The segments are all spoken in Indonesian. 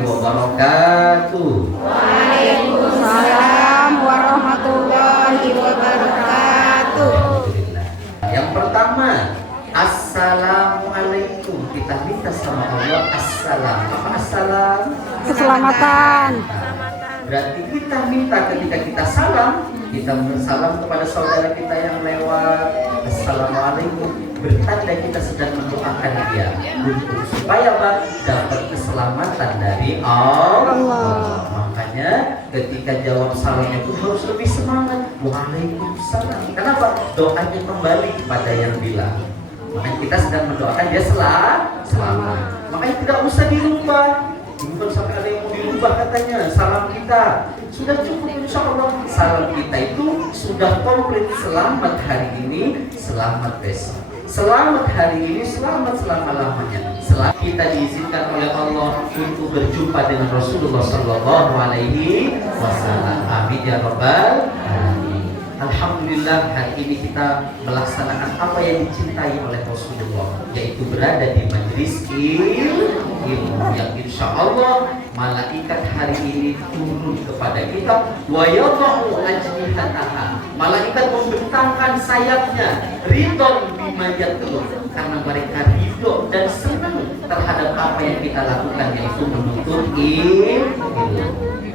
wabarakatuh. Waalaikumsalam warahmatullahi wabarakatuh. Alhamdulillah. Yang pertama, assalamualaikum. Kita minta sama Allah assalam. Apa assalam? Keselamatan. Berarti kita minta ketika kita salam, kita bersalam kepada saudara kita yang lewat, assalamualaikum. Bertanda kita sedang mendoakan dia untuk supaya dapat keselamatan dari Allah. Makanya ketika jawab salamnya itu harus lebih semangat. Waalaikumsalam. Kenapa? Doanya kembali kepada yang bilang. Makanya kita sedang mendoakan dia selamat. Makanya tidak usah dirubah. Bukan sampai ada yang mau dirubah katanya. Salam kita sudah cukup, insya Allah. Salam kita itu sudah komplit. Selamat hari ini, selamat besok. Selamat hari ini, selamat selama-lamanya. Selamat kita diizinkan oleh Allah untuk berjumpa dengan Rasulullah Sallallahu Alaihi Wasallam. Amin ya Rabbal Alamin. Alhamdulillah hari ini kita melaksanakan apa yang dicintai oleh Rasulullah, yaitu berada di majelis ilmu yang insya Allah malaikat hari ini turun kepada kita. Wa yadhu ajnihataha. Malaikat membentangkan sayapnya, ridon bima yatlub, karena mereka ridho dan senang terhadap apa yang kita lakukan, yaitu menuntut ilmu.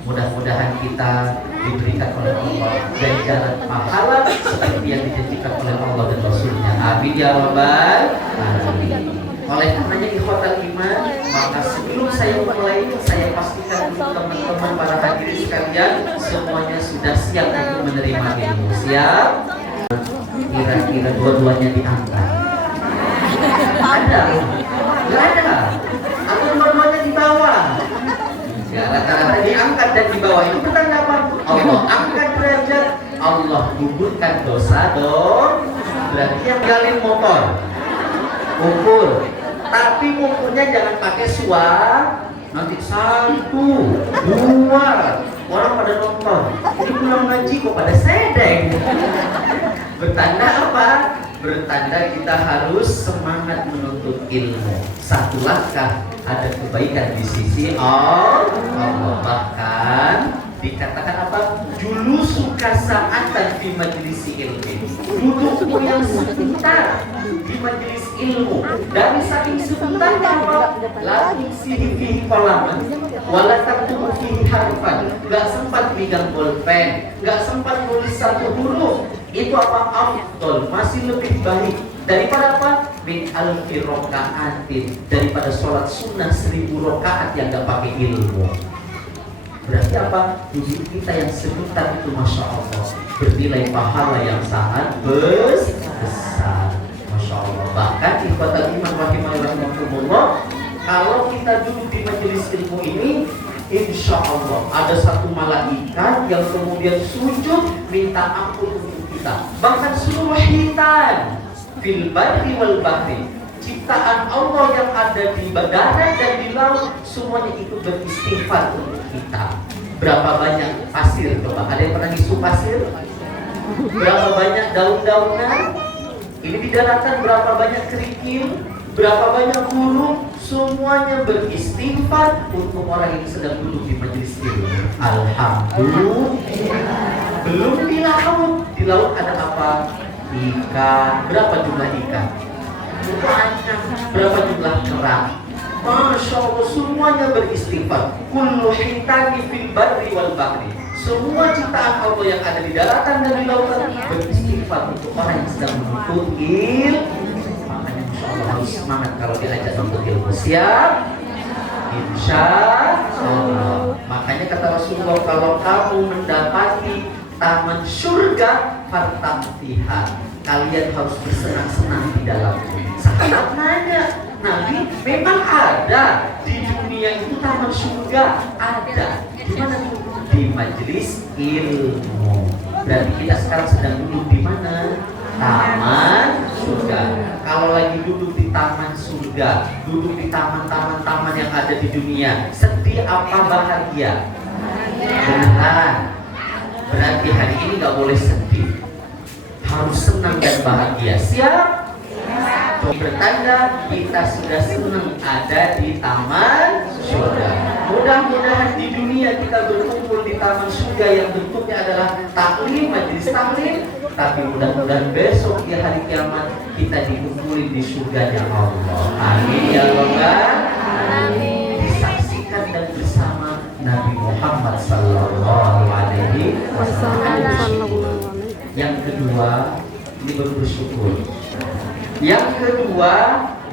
Mudah-mudahan kita diberikan oleh Allah ganjaran pahala seperti yang dijanjikan oleh Allah dan Rasulnya. Amin ya Rabbal Alamin. Oleh karenanya ikhwatal iman, maka sebelum saya mulai, saya pastikan untuk teman-teman para hadirin sekalian semuanya sudah siap untuk menerima ilmu. Siap? Kira-kira dua-duanya diangkat? Ada? Nggak ada? Atau dua-duanya di bawah? Ya, rata-rata diangkat dan di bawah itu bertanda apa? Allah angkat derajat, Allah gugurkan dosa dong. Berarti yang galin motor ukur, tapi ukurnya jangan pakai suara. Nanti 1, 2 orang pada nonton, ini pulang ngaji kok pada sedeng. Bertanda apa? Bertanda kita harus semangat menuntut ilmu. Satu langkah ada kebaikan di sisi Allah. Bahkan dikatakan apa? Julusu kasa'atan di majelis ilmu. Dudukmu yang sebentar di majelis ilmu. Dari saking sebentarnya apa? Lagi fihi kolaman, wala taktubu fihi harfan. Gak sempat pegang bolpen, gak sempat nulis satu huruf. Itu apa? Afdol, masih lebih baik daripada apa? Min alfi rokaatin, daripada sholat sunnah 1000 rokaat yang gak pakai ilmu. Berarti apa? Duduk kita yang sebentar itu Masya Allah bernilai pahala yang sangat besar. Masya Allah. Bahkan ikhwatal iman rahimahullah, kalau kita duduk di majelis ilmu ini, insya Allah ada satu malaikat yang kemudian sujud minta ampun untuk kita. Bahkan seluruh hitan fil barri wal bahri, ciptaan Allah yang ada di darat dan di laut, semuanya itu beristighfar untuk kita. Berapa banyak pasir? Coba, ada yang pernah ngisu pasir? Berapa banyak daun-daunan? Ini di daratan berapa banyak kerikil? Berapa banyak burung? Semuanya beristighfar untuk orang yang sedang duduk di majelis ilmu. Alhamdulillah. Belum di laut. Di laut ada apa? Ikan. Berapa jumlah ikan? Banyak. Berapa jumlah kerang? Masya Allah, semuanya beristighfar. Kullu hitani fil barri wal bahri. Semua ciptaan Allah yang ada di daratan dan di lautan beristighfar untuk orang yang sedang menuntut ilmu. Makanya insya Allah harus semangat kalau diajak menuntut ilmu. Siap? Insya Allah. Makanya kata Rasulullah, kalau kamu mendapati taman surga, fartamtiha, kalian harus bersenang-senang di dalamnya. Sahabat nanya, Nabi, memang ada di dunia itu taman surga? Ada. Di mana tuh? Di majelis ilmu. Berarti kita sekarang sedang duduk di mana? Taman surga. Kalau lagi duduk di taman surga, duduk di taman-taman yang ada di dunia, sedih apa bahagia? Benar. Berarti hari ini nggak boleh sedih, harus senang dan bahagia. Siap? Bertanda kita sudah senang ada di taman surga. Mudah kita berkumpul di taman surga yang bentuknya adalah taklim, majelis taklim, tapi mudah-mudahan besok di hari kiamat kita dikumpulin di surganya Allah. Amin ya Rabbal alamin. Disaksikan dan bersama Nabi Muhammad sallallahu alaihi wasallam. Yang kedua, ini baru bersyukur. Yang kedua,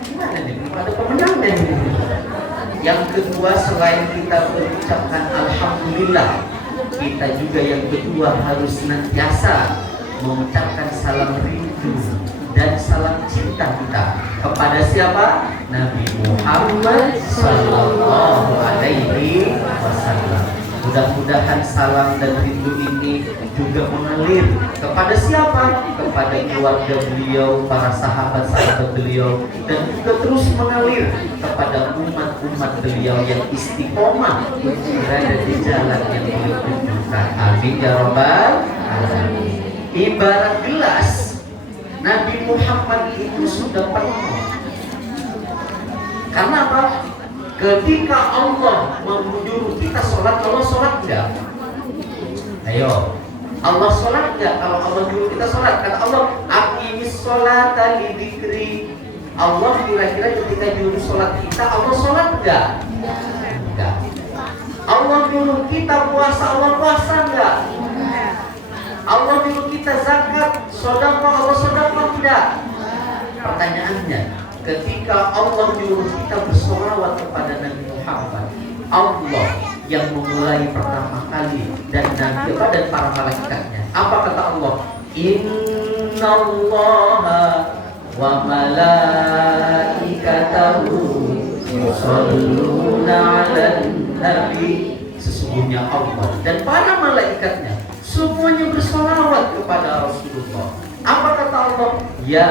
gimana nih? Ada pemenangnya nih. Yang kedua, selain kita mengucapkan alhamdulillah, kita juga yang kedua harus senantiasa mengucapkan salam rindu dan salam cinta kita kepada siapa? Nabi Muhammad sallallahu alaihi wasallam. Mudah-mudahan salam dan rindu ini juga mengalir kepada siapa? Kepada keluarga beliau, para sahabat-sahabat beliau, dan juga terus mengalir kepada umat-umat beliau yang istiqomah berada di jalan yang beliau tunjukkan. Amin ya Rabbal alamin. Ibarat gelas, Nabi Muhammad itu sudah penuh. Karena apa? Ketika Allah menyuruh kita sholat, Allah sholat enggak? Ayo, Allah sholat enggak? Kalau Allah menyuruh kita sholat, kata Allah, aqimis sholata li dzikri. Allah kira-kira ketika nyuruh sholat kita, Allah sholat enggak? Enggak. Allah nyuruh kita puasa, Allah puasa enggak? Allah nyuruh kita zakat, sedekah, Allah sedekah tidak? Pertanyaannya, ketika Allah nyuruh kita bersolawat kepada Nabi Muhammad, Allah yang memulai pertama kali dan Nabi dan para malaikatnya. Apa kata Allah? Innallaha wa malaikatahu yusholluna 'alan nabi. Sesungguhnya Allah dan para malaikatnya semuanya bersolawat kepada Rasulullah. Apa kata Allah? Ya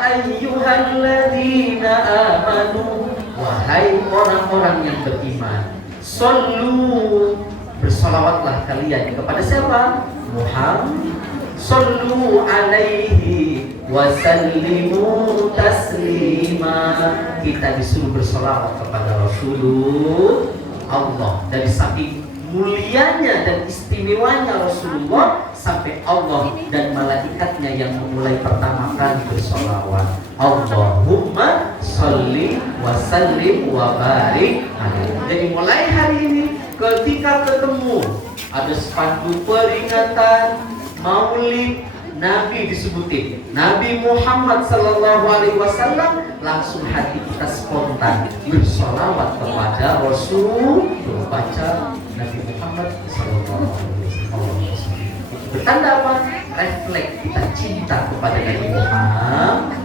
ayyuhalladzina amanu, wahai orang-orang yang beriman, sallu, bersolawatlah kalian kepada siapa? Muhammad. Sallu alaihi wasallimu taslima. Kita disuruh bersolawat kepada Rasulullah Allah. Dari saking mulianya dan istimewanya Rasulullah sampai Allah dan malaikatnya yang memulai pertama kali bersolawat. Allahumma sholli wa sallim wa barik alaihi. Jadi mulai hari ini ketika ketemu ada spanduk peringatan Maulid Nabi disebutin Nabi Muhammad sallallahu alaihi wasallam, langsung hati kita spontan bersolawat kepada Rasul, membaca Nabi Muhammad sallallahu alaihi wasallam. Bertanda apa? Refleks kita cinta kepada Nabi Muhammad.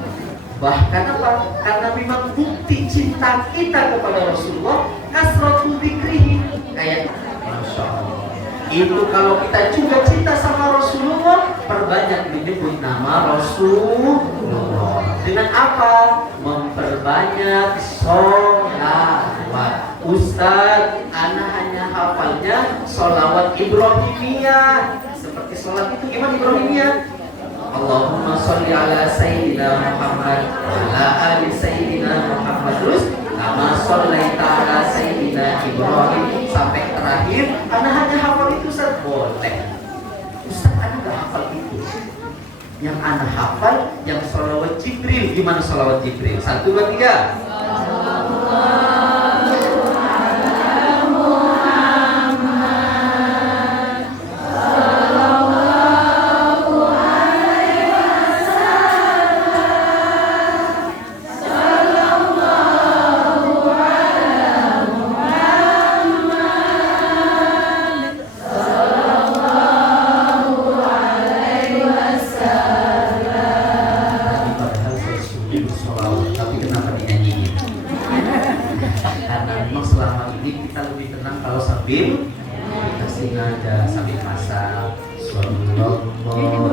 Bahkan apa? Karena memang bukti cinta kita kepada Rasulullah kasratul dzikrihi. Kayak Masya Allah. Itu kalau kita juga cinta sama Rasulullah, perbanyak menyebut nama Rasulullah. Dengan apa? Memperbanyak sholawat. Ustaz, anak hanya hafalnya sholawat Ibrahimiyah. Seperti sholat itu gimana Ibrahimiyah? Allahumma sholli ala sayyidina Muhammad wa ala ali sayyidina Muhammad. Terus kama shollaita ala sayyidina Ibrahim sampai terakhir. Anak hanya hafal itu, Ustaz? Boleh. Ustaz, anak gak hafal itu. Yang anak hafal yang sholawat Jibril. Gimana sholawat Jibril? 1, 2, 3.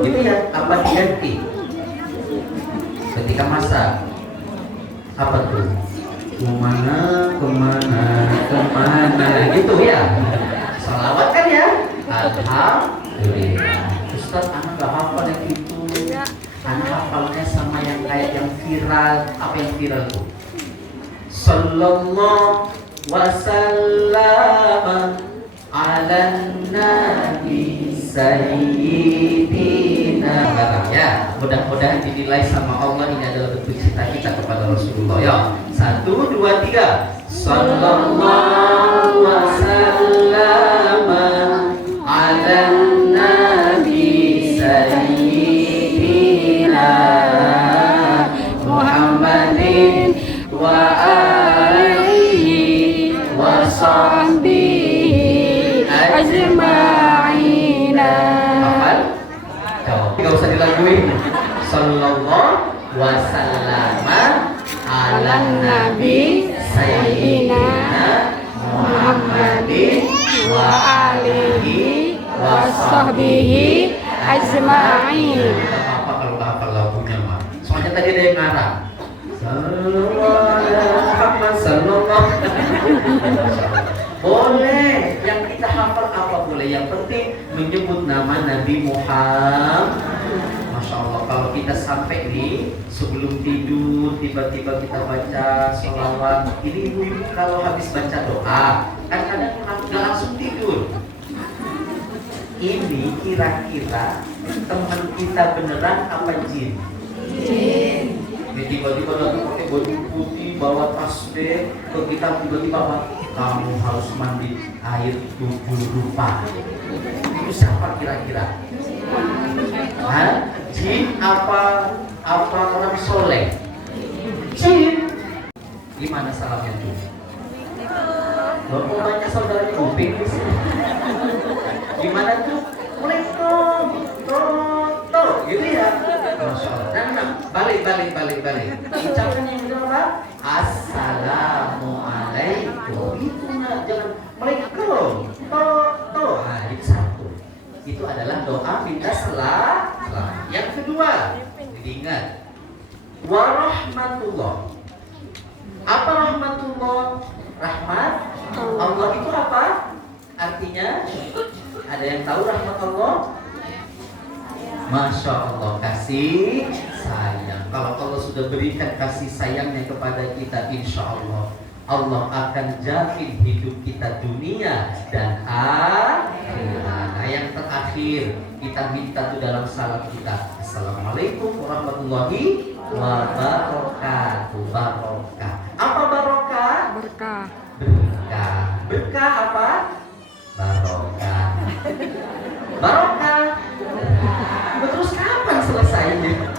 Gitu ya, apa diganti ketika masak? Apa tuh? Kemana gitu ya. Salawat kan ya. Alhamdulillah. Ustaz, anak gak hafal yang itu. Anak hafalnya sama yang kayak yang viral. Apa yang viral tuh? Sallallahu wa sallama ala nabi sayyidina. Ya, mudah-mudahan dinilai sama Allah ini adalah bentuk cinta kita kepada Rasulullah. Ya, 1, 2, 3. Sallallahu wa sallama ala nabi sayyidina Muhammadin wa alihi wa sahbihi ajma'ina. Hafal? Jawab. Gak usah dilaguin. Sallallahu wa sallama ala nabi sayyidina Muhammadin wa alihi wa sahbihi ajma'in. Apa kalau nggak hafal lagunya mah? Soalnya tadi ada yang ngarang. Sallallahu. Boleh, yang kita hafal apa boleh. Yang penting menyebut nama Nabi Muhammad. Masya Allah, kalau kita sampai nih sebelum tidur tiba-tiba kita baca sholawat. Ini ibu-ibu kalau habis baca doa kan kadang nggak langsung tidur. Ini kira-kira teman kita beneran apa jin? Jin. Tiba-tiba lagi pakai baju putih, bawa tasbih, ke kita tiba-tiba apa? Kamu harus mandi air 7 rupa. Itu siapa kira-kira? Hah? Jin apa orang soleh? Jin. Gimana salamnya tuh? Bapak banyak saudaranya kuping di sini. Gimana tuh? Waalaikumsalam, gitu ya. Masya Allah. Nah, balik. Ucapkan yang benar apa? Assalamualaikum. Itu jangan Waalaikum. Nah, itu satu. Itu adalah doa minta selamat. Yang kedua, diingat. Warahmatullah. Apa rahmatullah? Rahmat Allah itu apa? Artinya, ada yang tahu rahmat Allah? Masya Allah, kasih sayang. Kalau Allah sudah berikan kasih sayangnya kepada kita, insya Allah Allah akan jamin hidup kita dunia dan akhirat. Nah, yang terakhir kita minta tuh dalam salam kita, Assalamualaikum warahmatullahi wabarakatuh. Barokah. Apa barokah? Berkah. Berkah. Berkah apa? Barokah. Barokah. Terus kapan selesainya?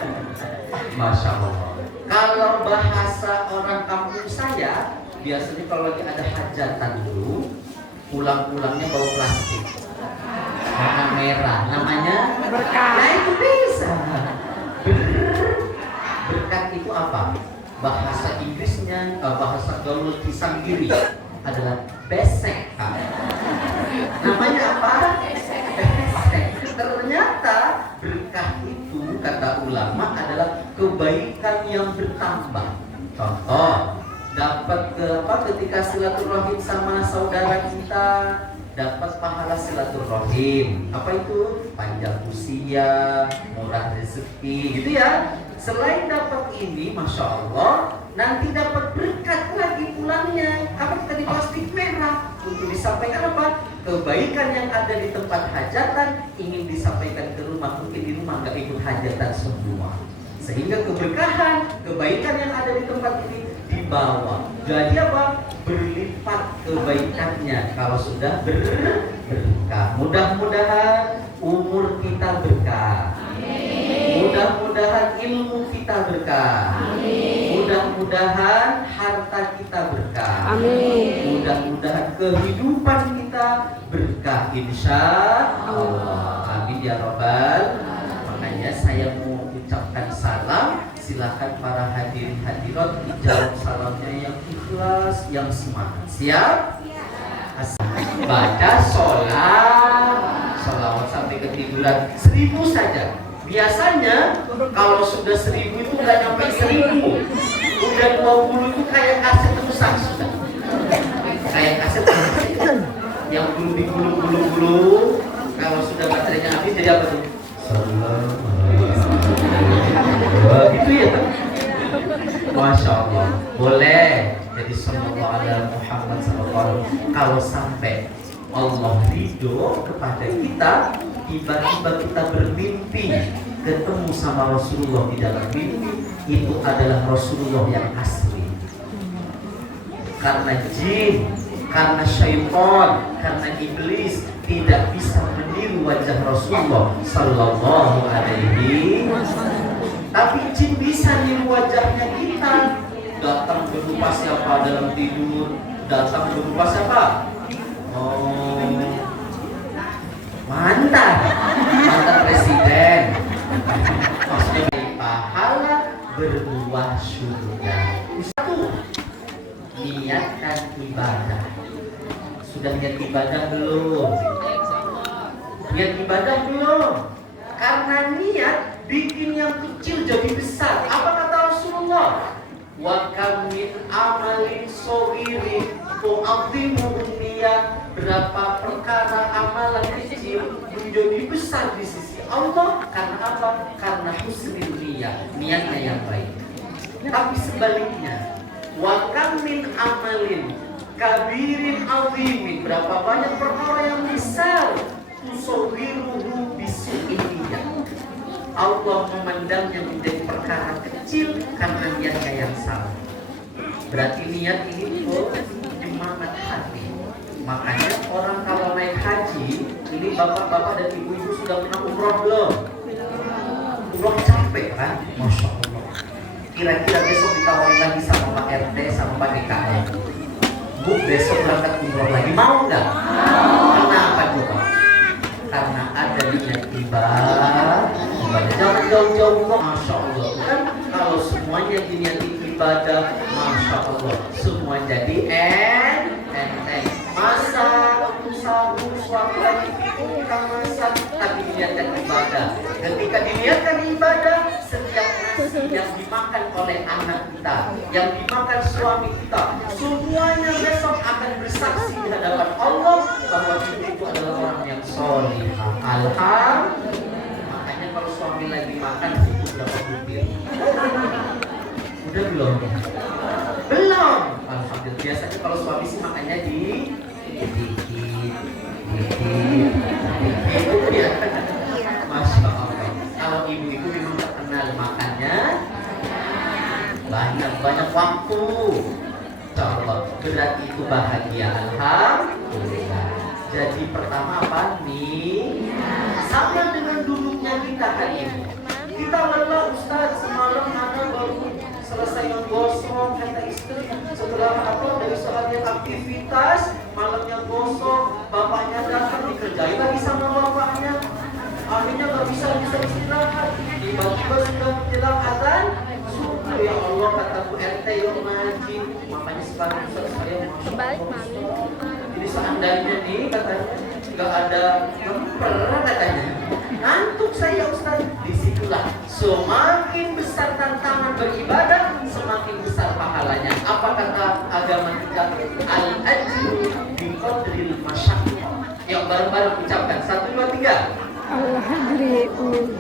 Masya Allah. Kalau bahasa orang kampung saya, biasanya kalau lagi ada hajatan dulu, pulang-pulangnya bawa plastik warna merah, namanya Berkah. Nah itu bisa. Berkat itu apa? Bahasa Inggrisnya, bahasa gaul Kisanggiri adalah besek. Namanya apa? Besek. Ternyata berkah itu kata ulama adalah kebaikan yang bertambah. Contoh, dapat ketika silaturahim sama saudara kita, dapat pahala silaturahim. Apa itu? Panjang usia, murah rezeki, gitu ya. Selain dapat ini, masya Allah, nanti dapat berkat lagi pulangnya. Apa tadi plastik merah untuk disampaikan apa? Kebaikan yang ada di tempat hajatan ingin disampaikan ke rumah. Mungkin di rumah nggak ikut hajatan semua, sehingga keberkahan, kebaikan yang ada di tempat ini dibawa. Jadi apa? Berlipat kebaikannya kalau sudah berkah. Mudah-mudahan umur kita berkah. Mudah-mudahan ilmu kita berkah. Mudah-mudahan harta kita berkah. Mudah-mudahan kehidupan kita berkah, insya Allah. Amin ya Rabbal. Makanya saya mau ucapkan salam. Silakan para hadirin hadirat jawab salamnya yang ikhlas, yang semangat. Siap? Baca sholawat sampai ketiduran 1000 saja. Biasanya kalau sudah 1000 itu nggak nyampe 1000, udah 20 itu kayak kaset rusak sudah. Kayak kaset yang belum digulung-gulung. Kalau sudah baterainya habis jadi apa tuh? Gitu ya, Masya Allah. Boleh. Jadi sallallahu ala Muhammad Muhammad SAW. Kalau sampai Allah ridho kepada kita, tiba-tiba kita bermimpi ketemu sama Rasulullah di dalam mimpi, itu adalah Rasulullah yang asli. Karena jin, karena syaitan, karena iblis tidak bisa meniru wajah Rasulullah Sallallahu Alaihi Wasallam. Tapi jin bisa niru wajahnya kita. Datang berupa siapa dalam tidur? Datang berupa siapa? Oh, mantan presiden. Maksudnya pahala berbuah surga. Satu, niatkan ibadah. Sudah niat ibadah belum? Niat ibadah belum? Karena niat bikin yang kecil jadi besar. Apa kata Rasulullah? Wa kam min amalin shagirin tu'azzimu niyyah. Berapa perkara amalan kecil menjadi besar di sisi Allah. Karena apa? Karena husnul niyyah, niatnya yang baik. Tapi sebaliknya, wa kam min amalin kabirin azimin. Berapa banyak perkara yang besar tusawiruhu bisu'in niyyah. Allah memandangnya menjadi perkara kecil karena niatnya yang salah. Berarti niat ini penyemangat hati. Makanya orang kalau naik haji, ini bapak-bapak dan ibu-ibu sudah pernah umroh belum? Umroh capek kan? Masya Allah. Kira-kira besok ditawarin lagi sama Pak RT sama Pak DKM. Bu, besok berangkat umroh lagi, mau nggak? Kenapa coba? Karena ada niat ibadah. Jangan jauh-jauh kok. Masya Allah. Kan kalau semuanya diniati ibadah, Masya Allah, semua jadi enteng. Masa sahur suatu lagi bukan masa, tapi diniatkan ibadah. Ketika diniatkan ibadah, setiap nasi yang dimakan oleh anak kita, yang dimakan suami kita, semuanya besok akan bersaksi di hadapan Allah bahwa itu adalah orang yang soleh. Alhamdulillah. Makanya kalau suami lagi makan itu berapa butir? Udah belum? Belum. Alhamdulillah. Biasanya kalau suami sih makannya di itu ya. Masya Allah. Kalau ibu-ibu memang terkenal makannya banyak waktu. Allah, berarti itu bahagia. Alhamdulillah. Jadi pertama apa nih? Sama dengan duduknya kita hari ini. Kita lelah Ustaz, semalam ada baru selesai menggosok kata istri. Setelah apa dari seharian aktivitas, malamnya gosok, bapaknya datang dikerjain lagi sama bapaknya. Akhirnya nggak bisa istirahat. Tiba-tiba sudah menjelang azan. Subuh, ya Allah, kata Bu RT yang ngaji. Makanya sekarang Ustaz saya Kebalik mami. jadi seandainya nih katanya nggak ada lemper katanya, ngantuk saya Ustaz. Disitulah semakin besar tantangan beribadah, semakin besar pahalanya. Apa kata agama kita? Al-ajru biqadril masyaqqah. Yang bareng-bareng ucapkan 1, 2, 3. Al-ajru.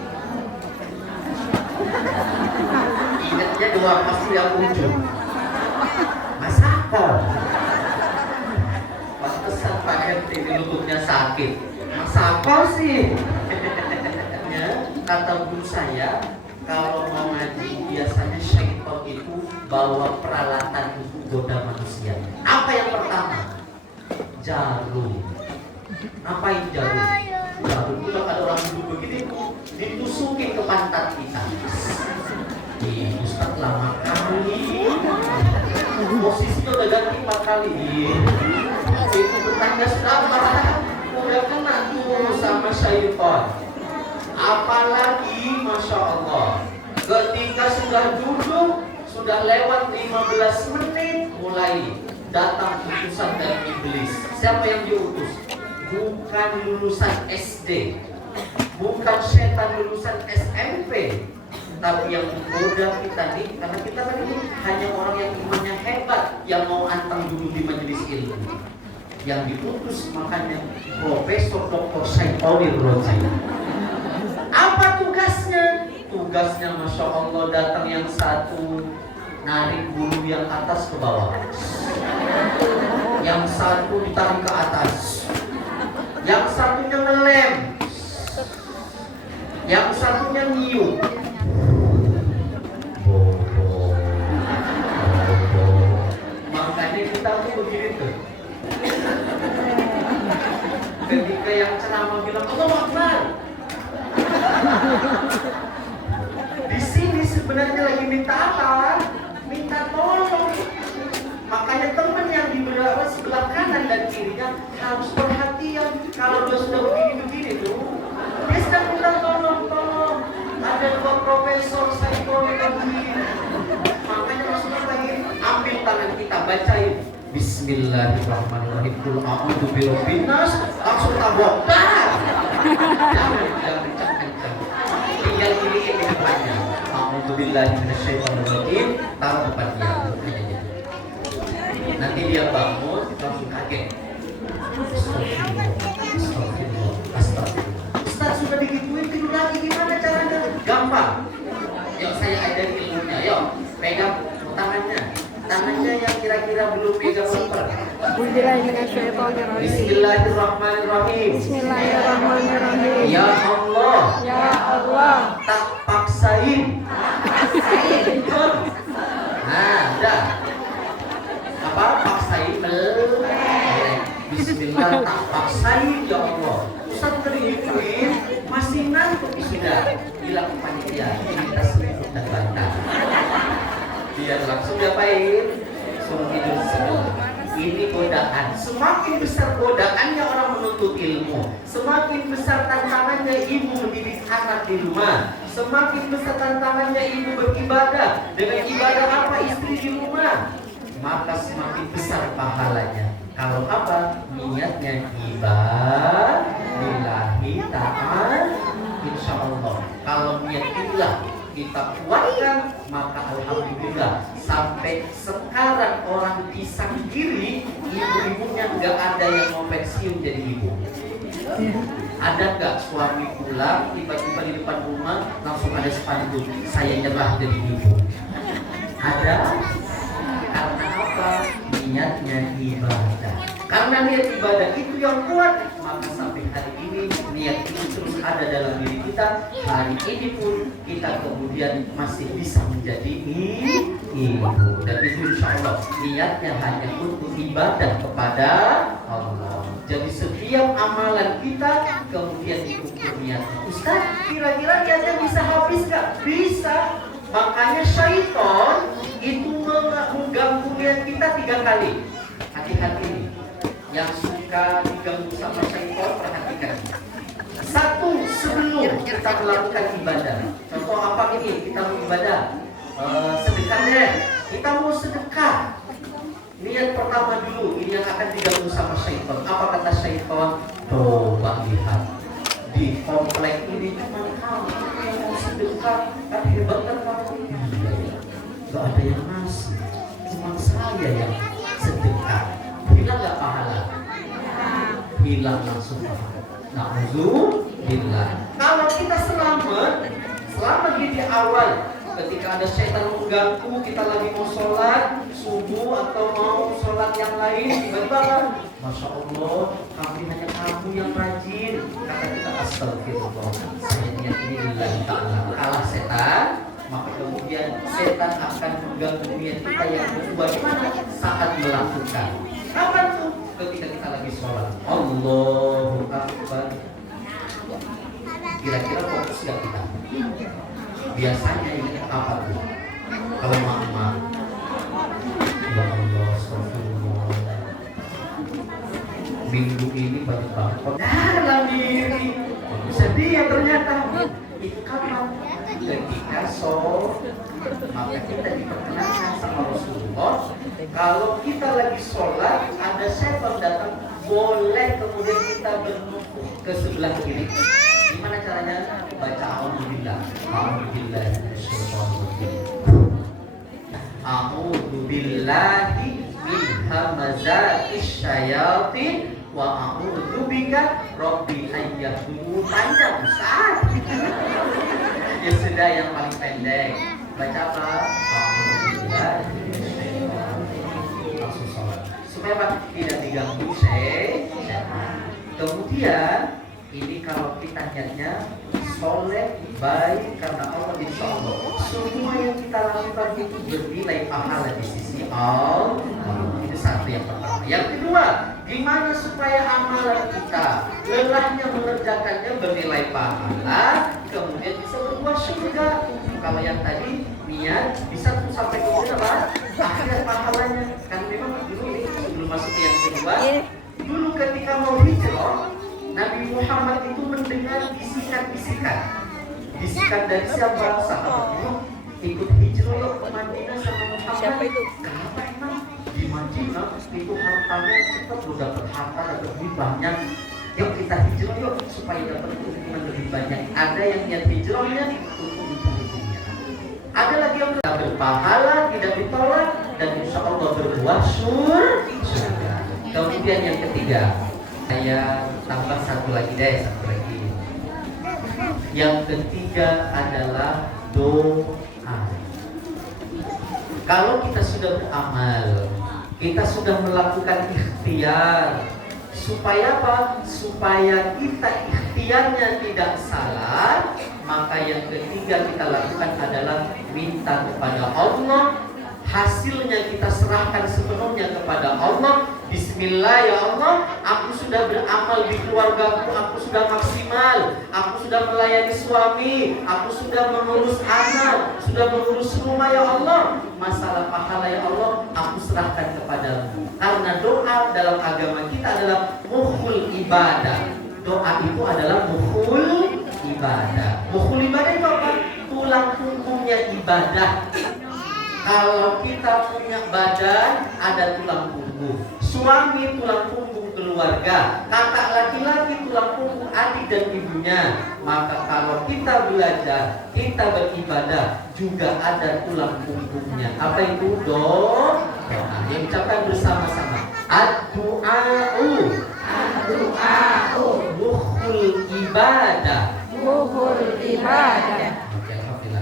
Ingatnya dua pasti yang ujung. Masako. Pantesan Pak RT di lututnya sakit. Masa apa sih? Kata guru saya, kalau mau ngaji biasanya syaitan itu bawa peralatan untuk goda manusia. Apa yang pertama? Jarum. Ngapain jarum? Jarum itu ada orang duduk begini, ditusukin ke pantat kita. Ustaz lama kali. Posisinya udah ganti 4 kali. Itu bertanda berapa? Udah kena tuh sama syaitan. Apalagi Masya Allah, ketika sudah duduk, sudah lewat 15 menit, mulai datang utusan dari iblis. Siapa yang diutus? Bukan lulusan SD, bukan setan lulusan SMP, tapi yang menggoda kita nih, karena kita kan ini hanya orang yang imannya hebat, yang mau anteng duduk di majelis ilmu. Yang diutus makanya Profesor Dr. Saifonir Rozi. Apa tugasnya? Tugasnya Masya Allah, datang yang satu, narik bulu yang atas ke bawah, yang satu ditarik ke atas, yang satunya ngelem, yang satunya nyium. Makanya kita tuh begini tuh. Ketika yang ceramah bilang Allahu Akbar, di sini sebenarnya lagi minta apa? Minta tolong. Makanya teman yang di sebelah kanan dan kirinya harus perhatian. Kalau dia sudah begini-begini tuh, dia sedang minta tolong. Ada dua profesor psikologi. Makanya Rasulullah lagi ambil tangan kita, bacain Bismillahirrahmanirrahim. Qul a'udzu birabbin nas. Langsung tabok. Jangan kencang-kencang. Tinggal giniin di depannya. A'udzubillahi minasyaitonirrajim. Taruh depan dia. Nanti dia bangun, langsung kaget. Astagfirullah. Ustaz sudah digituin, tidur lagi, gimana caranya? Gampang. Yuk saya ajari ilmunya. Yuk pegang tangannya. Tangannya yang kira-kira belum pegang lemper. Bismillahirrahmanirrahim. Bismillahirrahmanirrahim. Ya Allah. Ya Allah. Tak paksain. Nah, dah. Apa? Paksain Bismillah, tak paksain ya Allah. Ustaz tadi gituin, masih ngantuk. Sudah bilang panitia, kita selimut dan bantal. Dia langsung diapain? Suruh tidur sebelah. Ini godaan. Semakin besar godaannya orang menuntut ilmu, semakin besar tantangannya ibu mendidik anak di rumah, semakin besar tantangannya ibu beribadah. Dengan ibadah apa? Istri di rumah, maka semakin besar pahalanya. Kalau apa? Niatnya ibadah lillahi ta'ala, insya Allah. Kalau niat itulah kita kuatkan, maka alhamdulillah sampai sekarang orang pisang kiri, ibu-ibunya nggak ada yang mau pensiun jadi ibu. Ada nggak suami pulang tiba-tiba di depan rumah langsung ada spanduk saya nyerah jadi ibu? Ada. Karena apa? Niatnya ibadah. Karena niat ibadah itu yang kuat, maka sampai hari ini niat itu terus ada dalam diri kita. Hari ini pun kita kemudian masih bisa menjadi ibu. Dan itu insya Allah niatnya hanya untuk ibadah kepada Allah. Jadi setiap amalan kita kemudian diukur niatnya. Ustaz, kira-kira niatnya bisa habis nggak? Bisa. Makanya syaitan itu mengganggu niat kita 3 kali. Hati-hati nih. Yang suka diganggu sama syaitan, perhatikan. 1, sebelum kita melakukan ibadah. Contoh apa ini? Kita mau ibadah, sedekah deh. Kita mau sedekah. Niat pertama dulu, ini yang akan diganggu sama syaitan. Apa kata syaitan? Coba lihat, di komplek ini cuma kamu yang mau sedekah, kan hebat kan kamu? Gak ada yang ngasih, cuma saya yang sedekah. Hilang gak pahala? Hilang langsung pahala. Na'udzubillah. Kalau kita selamat di awal, ketika ada syaitan mengganggu, kita lagi mau sholat subuh atau mau sholat yang lain, tiba-tiba Masya Allah, kami hanya kamu yang rajin. Kata kita astagfirullah, saya niat ini lillahi ta'ala. Kalah setan, maka kemudian setan akan mengganggu niat kita yang bagaimana saat melakukan. Kapan tuh? Ketika kita lagi sholat. Allahu Akbar. Kira-kira fokus gak kita? Biasanya ini apa tuh? Kalau mama, ya Allah, astagfirullah. Minggu ini banyak banget dalam diri. Sedih ya ternyata. Itu kapan? Ketika sholat, maka kita diperkenankan sama Rasulullah. Kalau kita lagi sholat, ada setan datang, boleh kemudian kita bernukuk ke sebelah kiri. Gimana caranya? Baca Alhamdulillah. Alhamdulillah. A'udzubillahi min hamazatis syayatin wa a'udzubika rabbi ayyahdurun. Panjang besar. Ya sudah yang paling pendek. Baca apa? Alhamdulillah langsung sholat. Supaya apa? Tidak diganggu setan. Kemudian ini kalau kita niatnya soleh baik karena Allah, insya Allah semua yang kita lakukan itu bernilai pahala di sisi Allah. Itu satu yang pertama. Yang kedua, gimana supaya amalan kita lelahnya mengerjakannya bernilai pahala, kemudian bisa berbuah surga. Kalau yang tadi niat bisa tuh sampai kemudian apa? Akhir pahalanya. Kan memang dulu nih sebelum masuk ke yang kedua, dulu ketika mau hijrah, Nabi Muhammad itu mendengar bisikan-bisikan dari siapa? Sahabat ikut hijrah yuk ke Madinah sama Muhammad. Siapa itu? Kenapa emang di Madinah itu hartanya cepat lo dapat harta, dapat duit banyak. Yuk kita hijrah yuk supaya dapat keuntungan lebih banyak. Ada yang niat hijrahnya untuk mencari dunia. Ada lagi yang berpahala, tidak ditolak, dan insya Allah berbuah surga. Kemudian yang ketiga, saya tambah satu lagi. Yang ketiga adalah doa. Kalau kita sudah beramal, kita sudah melakukan ikhtiar, supaya apa? Supaya kita ikhtiarnya tidak salah, maka yang ketiga kita lakukan adalah minta kepada Allah. Hasilnya kita serahkan sepenuhnya kepada Allah. Bismillah ya Allah, aku sudah beramal di keluargaku, aku sudah maksimal, aku sudah melayani suami, aku sudah mengurus anak, sudah mengurus rumah ya Allah. Masalah pahala ya Allah, aku serahkan kepadamu. Karena doa dalam agama kita adalah mukhul ibadah. Doa itu adalah mukhul ibadah. Mukhul ibadah itu apa? Tulang punggungnya ibadah. Kalau kita punya badan, ada tulang punggung. Suami tulang punggung keluarga, kakak laki-laki tulang punggung adik dan ibunya. Maka kalau kita belajar, kita beribadah, juga ada tulang punggungnya. Apa itu? Doa. Yang ucapkan bersama-sama. Ad-du'a'u. Ad-du'a'u. Mukhul ibadah. Mukhul ibadah.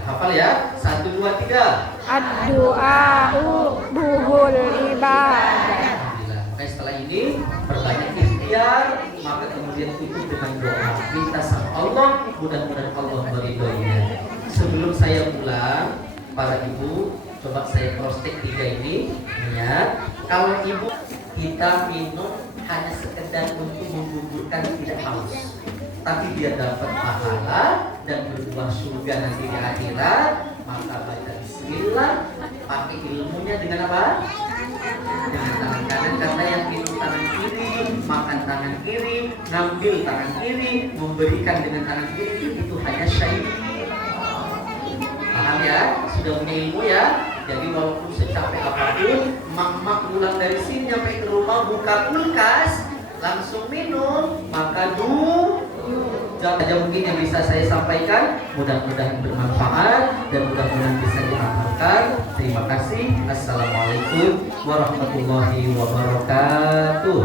Hafal ya? 1, 2, 3. Ad-du'a'u buhul ibadah. Nah, setelah ini perbanyak ikhtiar, maka kemudian tutup dengan doa. Minta sama Allah, mudah-mudahan Allah meridhoinya. Sebelum saya pulang, para ibu, coba saya cross check 3 ini. Niat, kalau ibu kita minum hanya sekedar untuk menggugurkan tidak haus, tapi dia dapat pahala dan berbuah surga nanti di akhirat, maka baca bismillah, pakai ilmunya dengan apa? Dengan tangan kanan, karena yang minum tangan kiri, makan tangan kiri, ngambil tangan kiri, memberikan dengan tangan kiri, itu hanya syahid. Paham ya? Sudah punya ilmu ya? Jadi walaupun secapek apapun, mak-mak pulang dari sini sampai ke rumah, buka kulkas, langsung minum, maka saja mungkin yang bisa saya sampaikan. Mudah-mudahan bermanfaat dan mudah-mudahan bisa diamalkan. Terima kasih. Assalamualaikum warahmatullahi wabarakatuh.